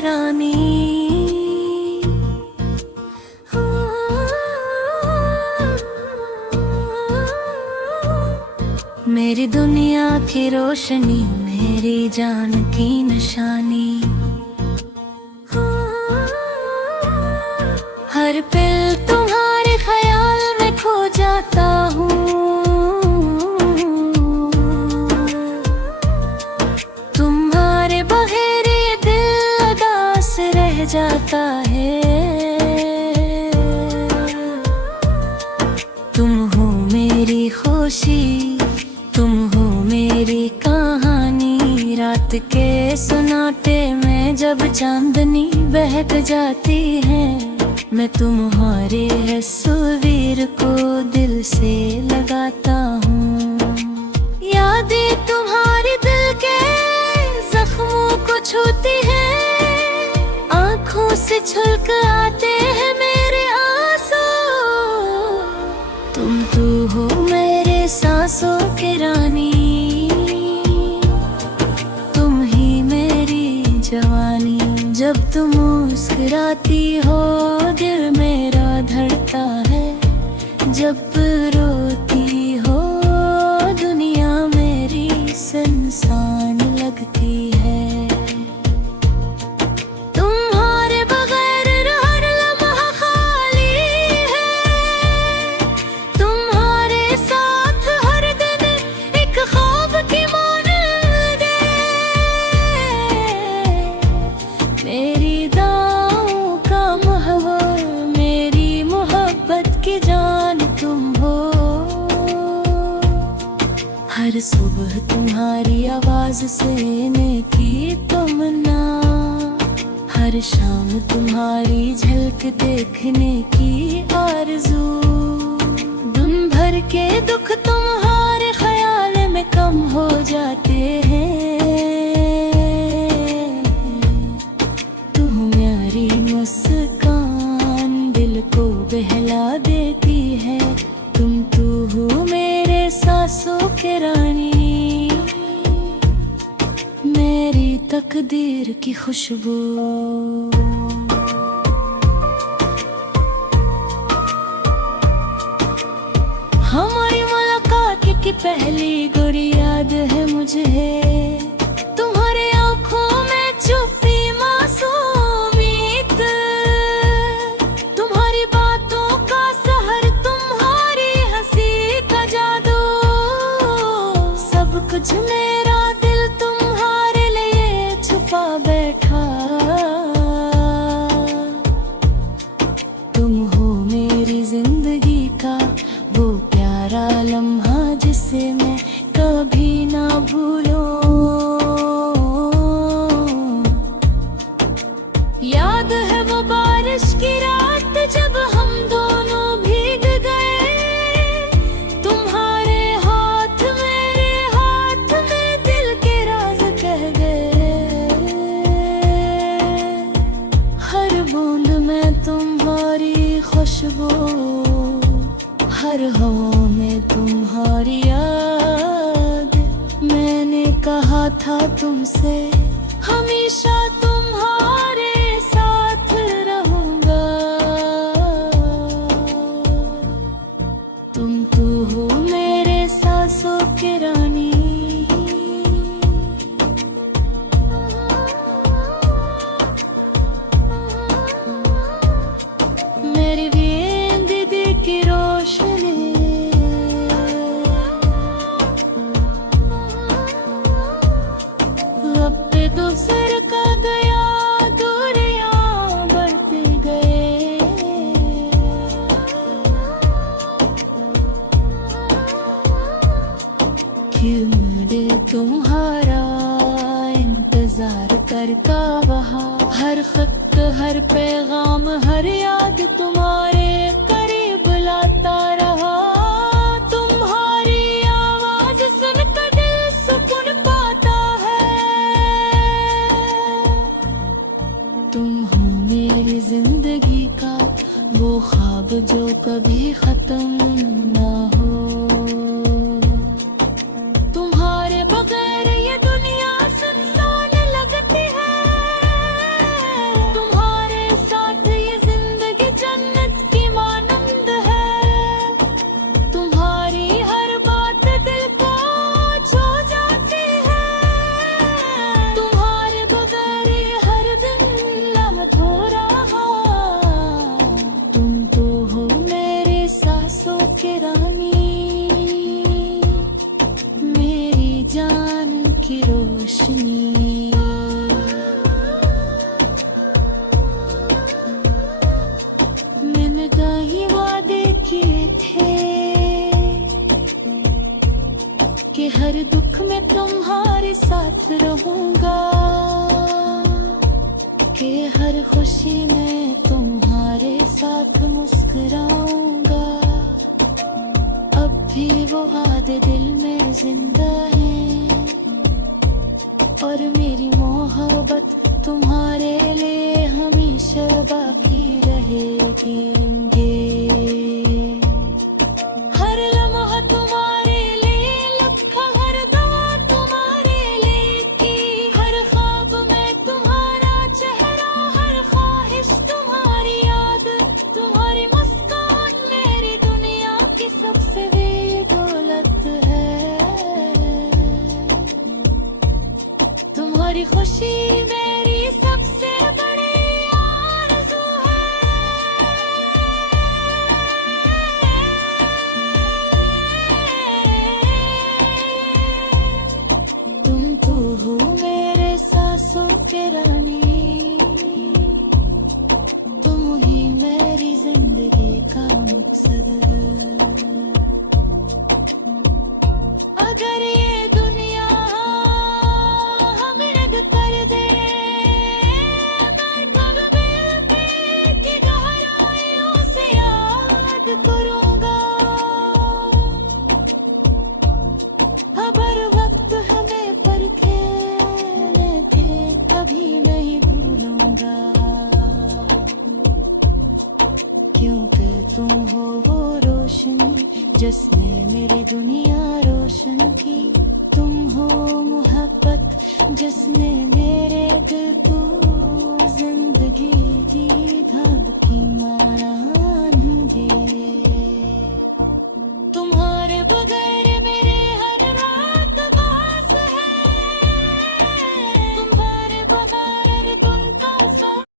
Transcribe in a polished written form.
रानी। मेरी दुनिया की रोशनी, मेरी जान की निशानी। हर पल तुम्हारे ख्याल में खो जाता हूँ। तुम्हारे बगैर ये दिल उदास रह जाता है। तुम हो मेरी खुशी, तुम हो मेरी कहानी। रात के सन्नाटे में जब चांदनी बहक जाती है, मैं तुम्हारे तस्वीर को दिल से लगाता हूँ। यादें तुम्हारे दिल के जख्मों को छूती हैं, आँखों से छलक आते हैं मेरे आंसू। तुम तो हो मेरे सांसों की रानी, तुम ही मेरी जवानी। जब तुम मुस्कुराती हो दिल मेरा धड़कता है, जब रोती हो दुनिया मेरी सुनसान लगती है। तुम्हारे बगैर हर लम्हा खाली है, तुम्हारे साथ हर दिन एक ख्वाब की मानद है। मेरी दाओं का महवर, मेरी मोहब्बत की जान तुम हो। हर सुबह तुम्हारी आवाज सुनने की तमन्ना, हर शाम तुम्हारी झलक देखने की आरज़ू। दिन भर के दुख तुम्हारे ख्याल में कम हो जाते हैं। तुम मेरी मुस्कान दिल को बहला देती है। तुम तो हो मेरे सांसों की रानी, मेरी तकदीर की खुशबू। हमारी मुलाकात की पहली गोरी याद है मुझे, तुम्हारे आंखों में छुपी मासूमियत। तुम्हारी बातों का सहर, तुम्हारी हंसी का जादू। सब कुछ मेरा दिल तुम्हारे लिए छुपा बैठा। तुम हो मेरी जिंदगी का वो प्यारा लम्हा जिसे मैं कभी ना भूलूं। याद है वो बारिश की रात जब हम दोनों भीग गए, तुम्हारे हाथ मेरे हाथ में दिल के राज कह गए। हर बूंद में तुम्हारी खुशबू, हर हवा में तुम्हारी याद। मैंने कहा था तुमसे हमेशा तुम्हारे साथ रहूंगा। तुम तो हो मेरे सांसों की रानी। मेरी जिंदगी की रोशनी, अब पे दूसर का गया, दूरियां बढ़ते गए। क्यों मुझे तुम्हारा इंतजार करता वहा, हर खत हर पैगाम हर याद तुम्हारे करीब लाता रहा। तुम्हारी आवाज सुनकर दिल सुकून पाता है। तुम हो मेरी जिंदगी का वो ख्वाब जो कभी खत्म ना हो। तुम्हारे बगैर ये दुनिया सुनसान लगती है। साथ रहूंगा कि हर खुशी में तुम्हारे साथ मुस्कुराऊंगा। अब भी वो वादे दिल में जिंदा हैं और मेरी मोहब्बत तुम्हारे लिए हमेशा बाकी रहेगी। हर लम्हा तुम्हारे लिए लिखा, हर दुआ तुम्हारे लिए की, हर ख्वाब में तुम्हारा चेहरा, हर ख्वाहिश तुम्हारी याद, तुम्हारी मुस्कान मेरी दुनिया की सबसे बड़ी दौलत है। तुम्हारी खुशी मेरी सबसे बड़ी आरज़ू है। तुम तो हो मेरे सांसों के रानी, तुम ही मेरी जिंदगी का मकसद। अगर ये दुनिया हमें रद्द कर दे, मैं कभी की गहराइयों से याद करूंगा। हर वक्त हमें परखे लेके कभी नहीं भूलूंगा, क्योंकि तुम हो वो रोशनी जिसने मेरी दुनिया रोशन की। तुम हो मोहब्बत जिसने